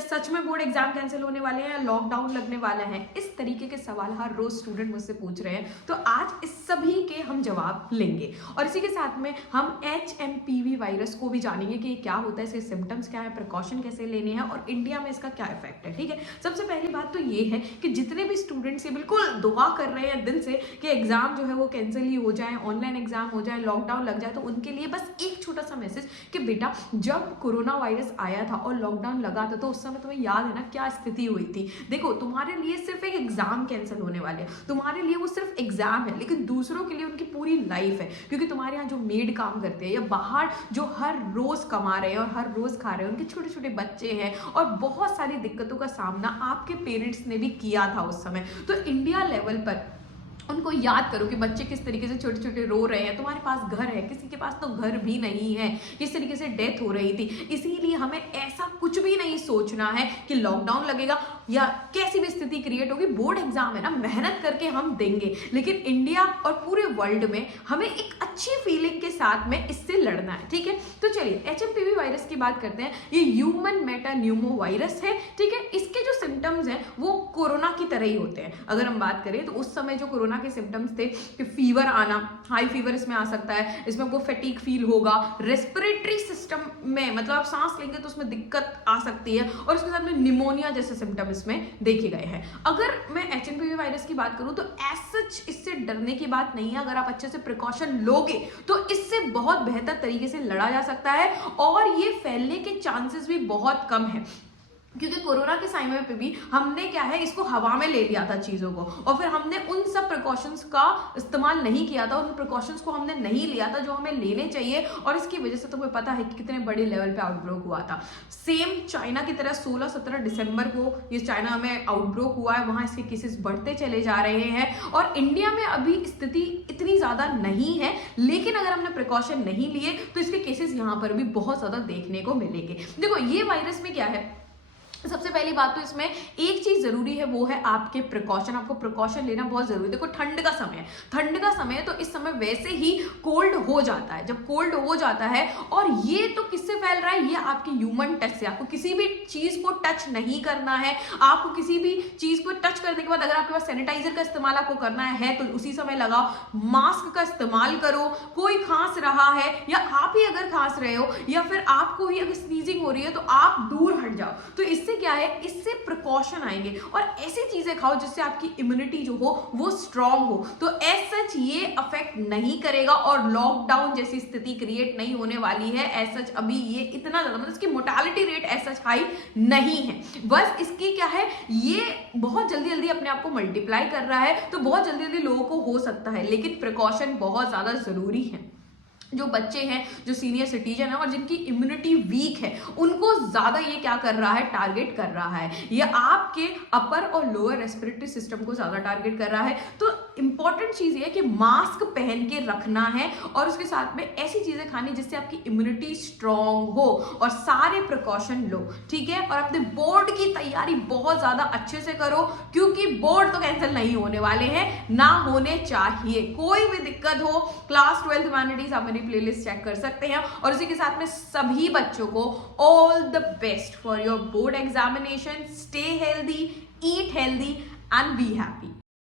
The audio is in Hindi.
सच में बोर्ड एग्जाम कैंसिल होने वाले हैं या लॉकडाउन लगने वाला है? इस तरीके के सवाल हर रोज स्टूडेंट मुझसे पूछ रहे हैं, तो आज इस सभी के हम जवाब लेंगे। और इसी के साथ में हम HMPV वायरस को भी जानेंगे कि क्या होता है, इसके सिम्टम्स क्या है, प्रिकॉशन कैसे लेने हैं और इंडिया में इसका क्या इफेक्ट है। ठीक है, सबसे पहली बात तो ये है कि जितने भी स्टूडेंट्स ये बिल्कुल दुआ कर रहे हैं दिल से कि एग्जाम जो है वो कैंसिल ही हो जाए, ऑनलाइन एग्जाम हो जाए, लॉकडाउन लग जाए, तो उनके लिए बस एक छोटा सा मैसेज कि बेटा जब कोरोना वायरस आया था और लॉकडाउन लगा था तो उस समय तुम्हें याद है ना क्या स्थिति हुई थी। देखो, तुम्हारे लिए सिर्फ एक एग्जाम कैंसिल होने वाले हैं, तुम्हारे लिए वो सिर्फ एग्जाम है, लेकिन दूसरों के लिए उनकी पूरी लाइफ है। क्योंकि तुम्हारे यहाँ जो मेड काम करते हैं या बाहर जो हर रोज कमा रहे हैं और हर रोज खा रहे हैं, उनके छोटे छोटे बच्चे हैं और बहुत सारी दिक्कतों का सामना आपके पेरेंट्स ने भी किया था उस समय। तो इंडिया लेवल पर उनको याद करो कि बच्चे किस तरीके से छोटे छोटे रो रहे हैं। तुम्हारे पास घर है, किसी के पास तो घर भी नहीं है, किस तरीके से डेथ हो रही थी। इसीलिए हमें ऐसा कुछ भी नहीं सोचना है कि लॉकडाउन लगेगा या कैसी भी स्थिति क्रिएट होगी। बोर्ड एग्जाम है ना, मेहनत करके हम देंगे, लेकिन इंडिया और पूरे वर्ल्ड में हमें एक अच्छी फीलिंग के साथ में इससे लड़ना है। ठीक है, तो चलिए HMPV वायरस की बात करते हैं। ये ह्यूमन मेटान्यूमो वायरस है। ठीक है, इसके जो सिम्टम्स हैं वो कोरोना की तरह ही होते हैं। अगर हम बात करें तो उस समय जो कोरोना के सिम्टम्स थे कि फीवर आना, हाई फीवर इसमें आ सकता है, इसमें आपको फैटीग फील होगा, रेस्पिरेटरी सिस्टम में मतलब आप सांस लेंगे तो उसमें दिक्कत आ सकती है और इसके साथ में निमोनिया जैसे सिम्टम इसमें देखे गए हैं। अगर मैं HMPV वायरस की बात करूं तो एज सच इससे डरने की बात नहीं है। अगर आप अच्छे से प्रिकॉशन लोगे तो इससे बहुत बेहतर तरीके से लड़ा जा सकता है और ये फैलने के चांसेस भी बहुत कम है। क्योंकि कोरोना के समय पे भी हमने क्या है, इसको हवा में ले लिया था चीज़ों को, और फिर हमने उन सब प्रिकॉशंस का इस्तेमाल नहीं किया था, उन प्रिकॉशंस को हमने नहीं लिया था जो हमें लेने चाहिए, और इसकी वजह से तुम्हें पता है कि कितने बड़े लेवल पे आउटब्रेक हुआ था। सेम चाइना की तरह 16-17 दिसंबर को ये चाइना में आउटब्रेक हुआ है, वहाँ इसके केसेस बढ़ते चले जा रहे हैं और इंडिया में अभी स्थिति इतनी ज़्यादा नहीं है, लेकिन अगर हमने प्रिकॉशन नहीं लिए तो इसके केसेस यहाँ पर भी बहुत ज़्यादा देखने को मिलेंगे। देखो, ये वायरस में क्या है, सबसे पहली बात तो इसमें एक चीज जरूरी है, वो है आपके प्रिकॉशन। आपको प्रिकॉशन लेना बहुत जरूरी है। देखो, ठंड का समय है, ठंड का समय है तो इस समय वैसे ही कोल्ड हो जाता है। जब कोल्ड हो जाता है, और ये तो किससे फैल रहा है, ये आपके ह्यूमन टच से। आपको किसी भी चीज को टच नहीं करना है। आपको किसी भी चीज को टच करने के बाद अगर आपके पास सैनिटाइजर का इस्तेमाल आपको करना है तो उसी समय लगाओ, मास्क का इस्तेमाल करो। कोई खांस रहा है या आप ही अगर खांस रहे हो या फिर आपको ही अगर स्नीजिंग हो रही है तो आप दूर हट जाओ। तो इससे क्या है, इससे प्रिकॉशन आएंगे और ऐसी चीजें खाओ जिससे आपकी इम्यूनिटी जो हो वो स्ट्रांग हो। तो एज सच ये अफेक्ट नहीं करेगा और लॉकडाउन जैसी स्थिति क्रिएट नहीं होने वाली है। एज सच अभी ये इतना ज्यादा मतलब इसकी mortality rate as such high नहीं है। बस इसकी क्या है, ये बहुत जल्दी जल्दी अपने आप को मल्टीप्लाई कर रहा है, तो बहुत जल्दी जल्दी लोगों को हो सकता है, लेकिन प्रिकॉशन बहुत ज्यादा जरूरी है। जो बच्चे हैं, जो सीनियर सिटीजन है और जिनकी इम्यूनिटी वीक है, उनको ज्यादा ये क्या कर रहा है, टारगेट कर रहा है। ये आपके अपर और लोअर रेस्पिरेटरी सिस्टम को ज्यादा टारगेट कर रहा है। तो इंपॉर्टेंट चीज ये है कि मास्क पहन के रखना है और उसके साथ में ऐसी चीजें खानी जिससे आपकी इम्यूनिटी स्ट्रांग हो, और सारे प्रिकॉशन लो। ठीक है, और अपने बोर्ड की तैयारी बहुत ज्यादा अच्छे से करो, क्योंकि बोर्ड तो कैंसिल नहीं होने वाले हैं, ना होने चाहिए। कोई भी दिक्कत हो, क्लास 12 ह्यूमैनिटीज आप प्लेलिस्ट चेक कर सकते हैं। और उसी के साथ में सभी बच्चों को all the best for your board examination. Stay healthy, eat healthy and be happy.